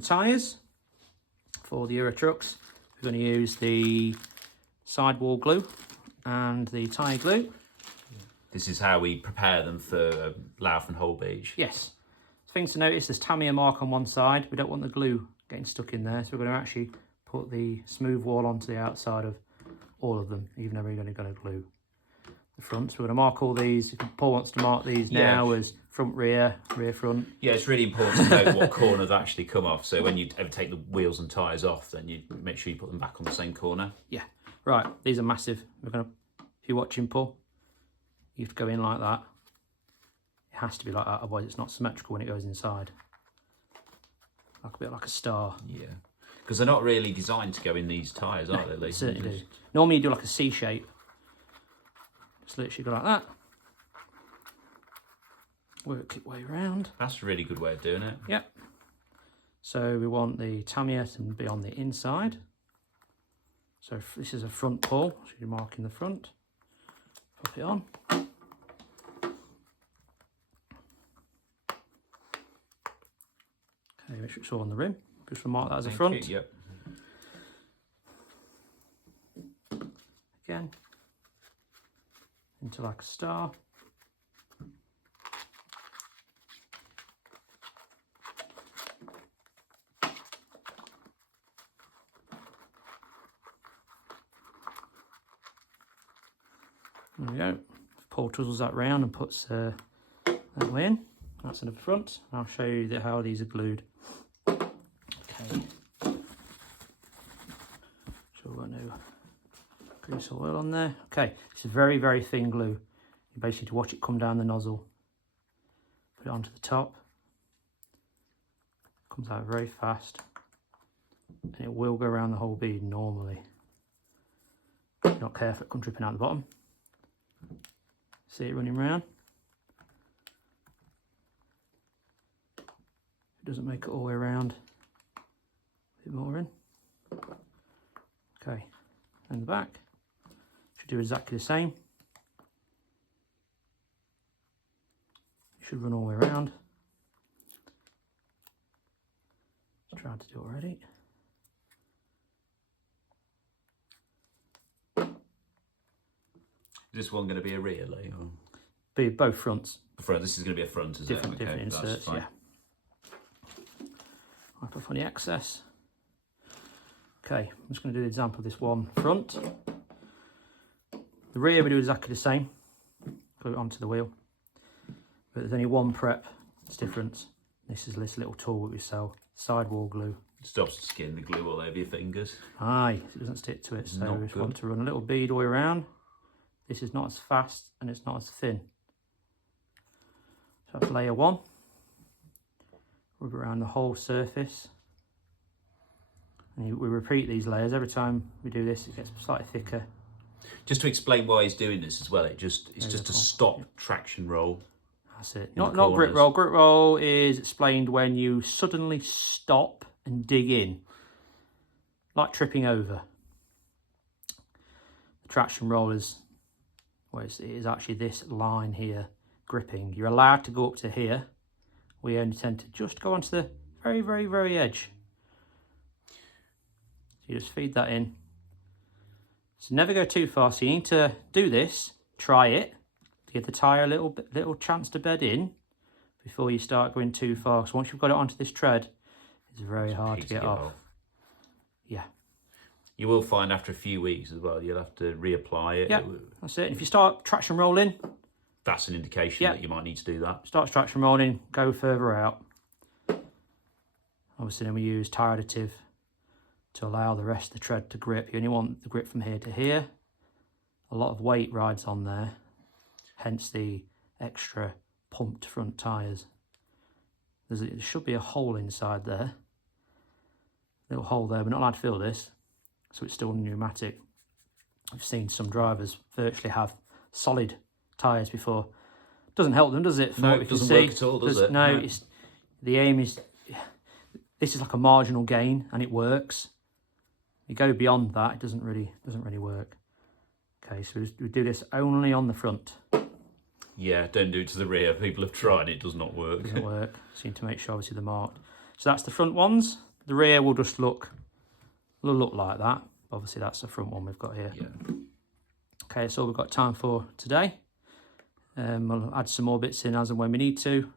some tyres for the Euro trucks. We're going to use the sidewall glue and the tyre glue. This is how we prepare them for Louth and Holbeach. Yes. Things to notice, there's Tamiya mark on one side. We don't want the glue getting stuck in there, so we're going to actually put the smooth wall onto the outside of all of them, even though we're going to glue the front. So we're going to mark all these. Paul wants to mark these now as front, rear, rear, front. Yeah, it's really important to know what corners actually come off. So when you ever take the wheels and tyres off, then you make sure you put them back on the same corner. Yeah. Right, these are massive. We're going to, if you're watching, Paul, you have to go in like that. It has to be like that, otherwise it's not symmetrical when it goes inside. Like a bit like a star. Yeah. Because they're not really designed to go in these tyres, are they? They certainly do. Normally you do like a C shape. Just literally go like that. Work it way around. That's a really good way of doing it. Yep. So we want the Tamiya to be on the inside. So if this is a front pull, so you're marking the front. Pop it on. Okay, make sure it's all on the rim. Just mark that as a front. Yep. Again, into like a star. There we go. Paul twizzles that round and puts that way in. That's in the front. I'll show you how these are glued. Okay. So we're going to glue some oil on there. Okay, this is very, very thin glue. You basically to watch it come down the nozzle. Put it onto the top. Comes out very fast. And it will go around the whole bead normally. If you're not careful, it comes dripping out the bottom. See it running round. It doesn't make it all the way around. A bit more in. Okay, and the back. Should do exactly the same. It should run all the way around. Just tried to do it already. Is this one going to be a rear lay? Or? Be both fronts. Front. This is going to be a front, is it? Different inserts, yeah. Wipe off any excess. Okay, I'm just going to do the example of this one front. The rear we do exactly the same. Glue it onto the wheel. But there's only one prep that's different. This is this little tool that we sell, sidewall glue. It stops getting the glue all over your fingers. Aye, it doesn't stick to it. So we just want to run a little bead all the way around. This is not as fast and it's not as thin. So that's layer one. Rub around the whole surface. And we repeat these layers. Every time we do this, it gets slightly thicker. Just to explain why he's doing this as well, it's just to stop traction roll. That's it. Not grip roll. Grip roll is explained when you suddenly stop and dig in. Like tripping over. The traction roll is, well, it is actually this line here, gripping. You're allowed to go up to here. We only tend to just go onto the very, very, very edge. So you just feed that in. So never go too far. So you need to do this, try it, to give the tyre a little chance to bed in before you start going too far. So once you've got it onto this tread, it's very hard to get off. Yeah. You will find after a few weeks as well, you'll have to reapply it. Yeah, that's it. And if you start traction rolling, that's an indication that you might need to do that. Start traction rolling, go further out. Obviously then we use tyre additive to allow the rest of the tread to grip. You only want the grip from here to here. A lot of weight rides on there, hence the extra pumped front tyres. There should be a hole inside there. Little hole there, we're not allowed to fill this, so it's still pneumatic. I've seen some drivers virtually have solid tyres before. Doesn't help them, does it? No, it doesn't work at all, does it? No, the aim is, this is like a marginal gain and it works. You go beyond that, it doesn't really work. Okay, so we do this only on the front. Yeah, don't do it to the rear. People have tried, it does not work. It doesn't work. So you need to make sure obviously they're marked. So that's the front ones. The rear will just look like that. Obviously, that's the front one we've got here. Yeah. Okay, so we've got time for today. We'll add some more bits in as and when we need to.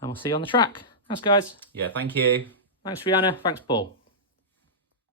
And we'll see you on the track. Thanks, guys. Yeah, thank you. Thanks, Rihanna. Thanks, Paul.